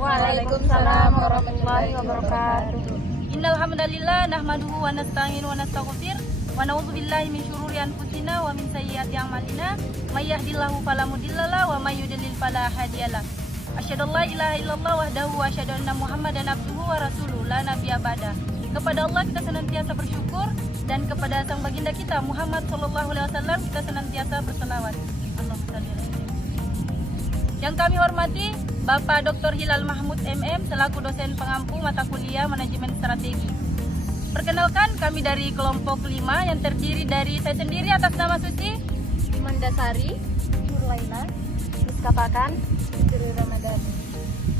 Waalaikumsalam warahmatullahi wabarakatuh. Innal hamdalillah nahmaduhu wa nasta'inu wa nastaghfir wa na'udzu billahi min syururi anfusina wa min sayyiati a'malina may yahdihillahu fala mudhillalah wa may yudlil fala hadiyalah. Asyhadu an la ilaha illallah wahdahu wa asyhadu anna Muhammadan abduhu wa rasuluhu la nabiyya ba'da. Kepada Allah kita senantiasa bersyukur dan kepada sang baginda kita Muhammad sallallahu alaihi wasallam kita senantiasa berselawat. Allahumma shalli ala sayyidina. Yang kami hormati Bapak Dr. Hilal Mahmud MM selaku dosen pengampu mata kuliah manajemen strategi. Perkenalkan, kami dari kelompok 5 yang terdiri dari saya sendiri atas nama Susi, Mandasari, Nurlaina, Rizka Pakan, Fitri Ramadan.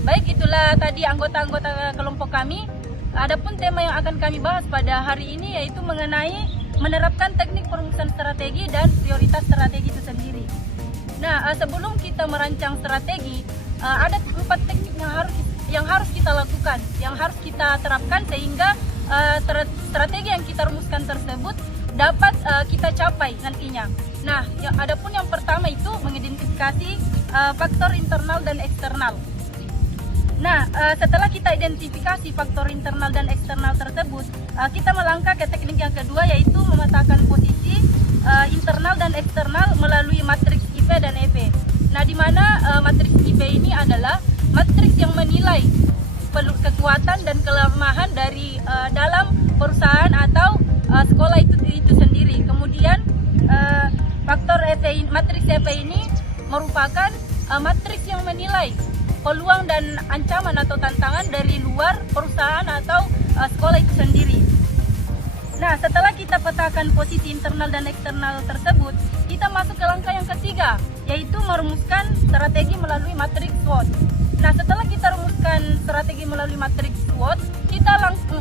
Baik, itulah tadi anggota-anggota kelompok kami. Adapun tema yang akan kami bahas pada hari ini yaitu mengenai menerapkan teknik perumusan strategi dan prioritas strategi itu sendiri. Nah, sebelum kita merancang strategi, ada 4 teknik yang harus kita lakukan, yang harus kita terapkan sehingga strategi yang kita rumuskan tersebut dapat kita capai nantinya. Nah, adapun yang pertama itu mengidentifikasi faktor internal dan eksternal. Nah, setelah kita identifikasi faktor internal dan eksternal tersebut, kita melangkah ke teknik yang kedua yaitu memetakan posisi internal dan eksternal melalui matriks IP dan EP. Nah, di mana matriks IP ini adalah matriks yang menilai kekuatan dan kelemahan dari dalam perusahaan atau sekolah itu sendiri. Kemudian faktor EP, matriks EP ini merupakan matriks yang menilai peluang dan ancaman atau tantangan dari luar perusahaan atau sekolah itu sendiri. Nah, setelah kita petakan posisi internal dan eksternal tersebut, kita masuk ke langkah yang ketiga, yaitu merumuskan strategi melalui matriks SWOT. Nah, setelah kita rumuskan strategi melalui matriks SWOT, kita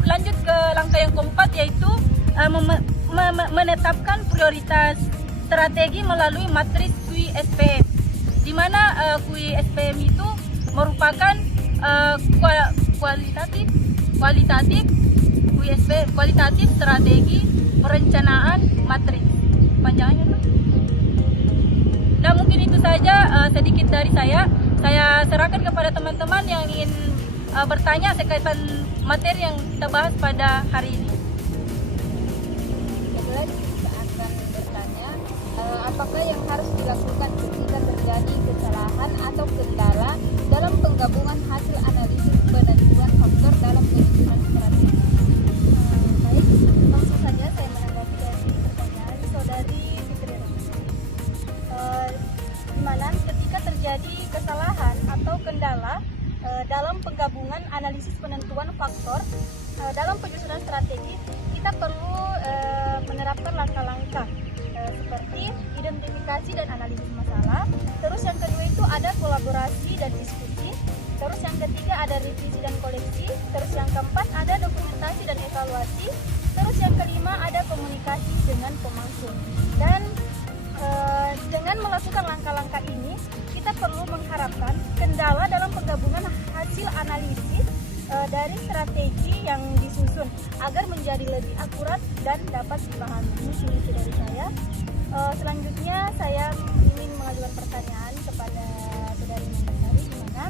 lanjut ke langkah yang keempat, yaitu menetapkan prioritas strategi melalui matriks QI-SPM, di mana QI-SPM itu merupakan kualitatif strategi perencanaan matriks. Panjangnya tuh. Nah, mungkin itu saja sedikit dari saya. Saya serahkan kepada teman-teman yang ingin bertanya sekaitan materi yang kita bahas pada hari ini. Kemudian kita akan bertanya, apakah yang harus dilakukan ketika terjadi kesalahan atau kendala dalam penggabungan hasil analisis penentuan faktor dalam penyusunan strategi? Baik, langsung saja saya menanggapi dari pertanyaan saudari Fitri Ramadan. Di mana ketika terjadi kesalahan atau kendala dalam penggabungan analisis penentuan faktor dalam penyusunan strategi, kita perlu menerapkan langkah-langkah seperti identifikasi dan analisis masalah. Terus yang kedua itu ada kolaborasi dan diskusi. Terus yang ketiga ada revisi dan koleksi. Terus yang keempat ada dokumentasi dan evaluasi. Terus yang kelima ada komunikasi dengan pemangku. Dan dengan melakukan langkah-langkah ini, kita perlu mengharapkan kendala dalam penggabungan hasil analisis dari strategi yang disusun agar menjadi lebih akurat dan dapat dipahami. Ini solusi dari saya. Selanjutnya saya ingin mengajukan pertanyaan kepada saudari Mandasari, di mana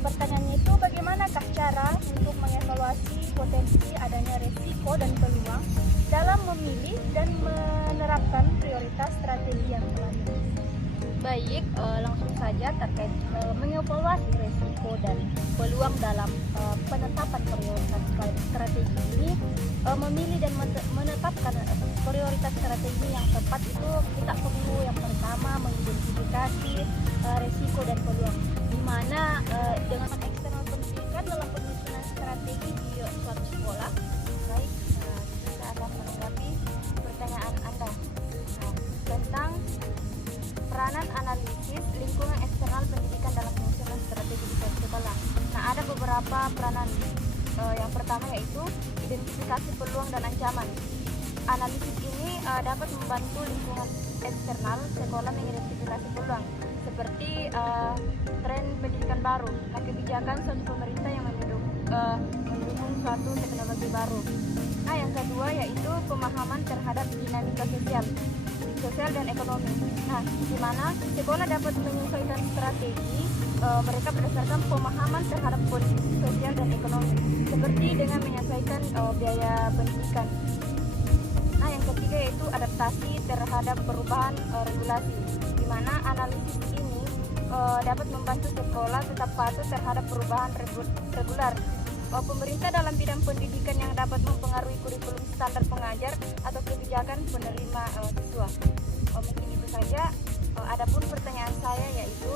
pertanyaannya itu bagaimanakah cara untuk mengevaluasi potensi adanya resiko dan peluang dalam memilih dan menerapkan prioritas strategi yang telah ditulis. Baik, langsung saja terkait mengevaluasi resiko dan peluang dalam penetapan prioritas strategi ini. Memilih dan menetapkan prioritas strategi yang tepat itu kita perlu yang pertama mengidentifikasi resiko dan peluang, di mana dengan eksternal pendidikan dalam penyusunan strategi di suatu sekolah. Baik, kita akan menanggapi pertanyaan Anda tentang peranan analisis lingkungan eksternal pendidikan dalam penyusunan strategi di suatu sekolah. Nah, ada beberapa peranan. Yang pertama yaitu identifikasi peluang dan ancaman. Analisis ini dapat membantu lingkungan eksternal sekolah mengidentifikasi peluang seperti tren pendidikan baru, kebijakan suatu pemerintah yang mendukung suatu teknologi baru. Nah, yang kedua yaitu pemahaman terhadap dinamika sosial. sosial dan ekonomi. Nah, di mana sekolah dapat menyesuaikan strategi mereka berdasarkan pemahaman terhadap kondisi sosial dan ekonomi, seperti dengan menyesuaikan biaya pendidikan. Nah, yang ketiga yaitu adaptasi terhadap perubahan regulasi, di mana analisis ini dapat membantu sekolah tetap patuh terhadap perubahan regular pemerintah dalam bidang pendidikan yang dapat mempengaruhi kurikulum standar pengajar atau kebijakan penerima siswa. Mungkin itu saja. Adapun pertanyaan saya yaitu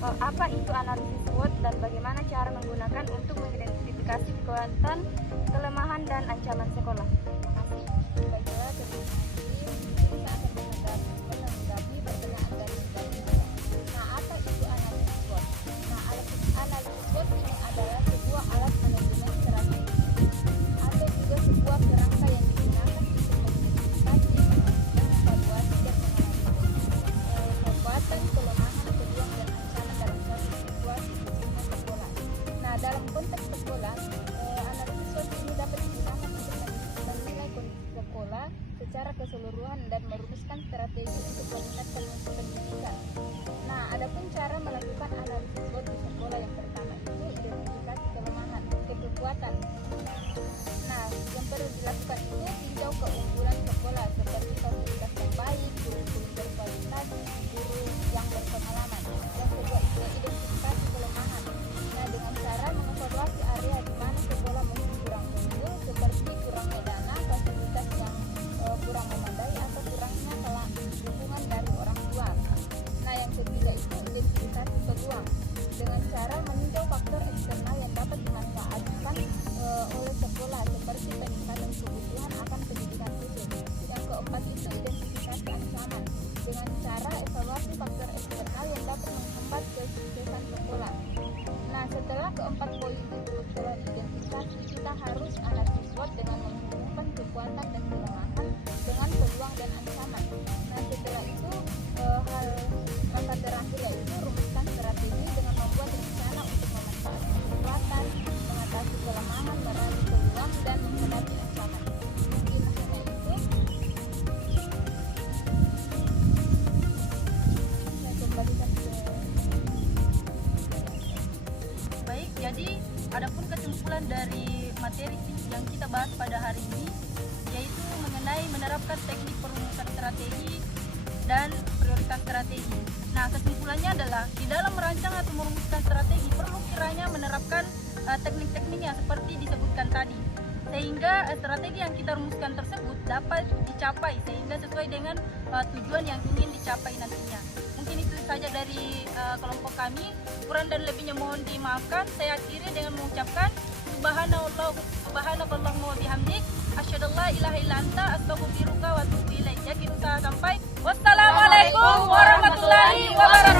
apa itu analisis SWOT dan bagaimana cara menggunakan untuk mengidentifikasi kekuatan, kelemahan dan ancaman sekolah. Terima kasih. Baiklah, terima kasih. Kita akan menanggapi pertanyaan dari Mbak. Nah, apa itu analisis SWOT? Nah, analisis SWOT ini adalah sebuah alat manajemen strategi atau juga sebuah kerangka yang digunakan untuk mengidentifikasi, mengevaluasi dan menganalisis kekuatan, kelemahan, peluang dan ancaman dalam suatu situasi khususnya sekolah. Nah, dalam konteks sekolah, analisis SWOT ini dapat digunakan untuk menilai kondisi sekolah secara keseluruhan dan merumuskan strategi untuk meningkatkan mutu pendidikan. Nah, adapun cara melakukan analisis SWOT di sekolah, yang pertama itu identifikasi kelemahan, kekuatan. Nah, yang perlu dilakukan itu tinjau keunggulan sekolah seperti fasilitas yang baik, kurikulum berkualitas, guru yang berpengalaman. Yang kedua itu identifikasi kelemahan. Nah, dengan cara mengevaluasi area di mana sekolah mungkin kurang unggul, seperti kurangnya dana, fasilitas yang kurang memadai atau kurangnya dukungan dari orang tua. Nah, yang ketiga itu identifikasi peluang dengan cara meninjau faktor eksternal yang dapat dimanfaatkan oleh sekolah seperti peningkatan kebutuhan akan pendidikan khusus. Yang keempat itu identifikasi ancaman dengan cara evaluasi faktor eksternal yang dapat menghambat kesuksesan sekolah. Nah, setelah keempat poin itu telah diidentifikasi, kita harus analisis SWOT dengan menghubungkan kekuatan dan kelemahan dengan peluang dan ancaman. Nah, setelah itu langkah terakhir yaitu rumuskan strategi dengan membuat rencana untuk memanfaatkan kekuatan, mengatasi kelemahan, meraih peluang dan menghadapi ancaman. Mungkin hanya itu. Saya kembalikan ke Baik, jadi adapun kesimpulan dari materi yang kita bahas pada hari ini yaitu mengenai menerapkan teknik perumusan strategi dan prioritas strategi. Nah, kesimpulannya adalah di dalam merancang atau merumuskan strategi perlu kiranya menerapkan teknik-tekniknya seperti disebutkan tadi, sehingga strategi yang kita rumuskan tersebut dapat dicapai sehingga sesuai dengan tujuan yang ingin dicapai nantinya. Mungkin itu saja dari kelompok kami. Kurang dan lebihnya mohon dimaafkan. Saya akhiri dengan mengucapkan subhanakallahumma wa bihamdik asyhadu an la ilaha illa anta astaghfiruka wa atubu ilaik. Ya, kita sampai. Wassalamualaikum warahmatullahi wabarakatuh.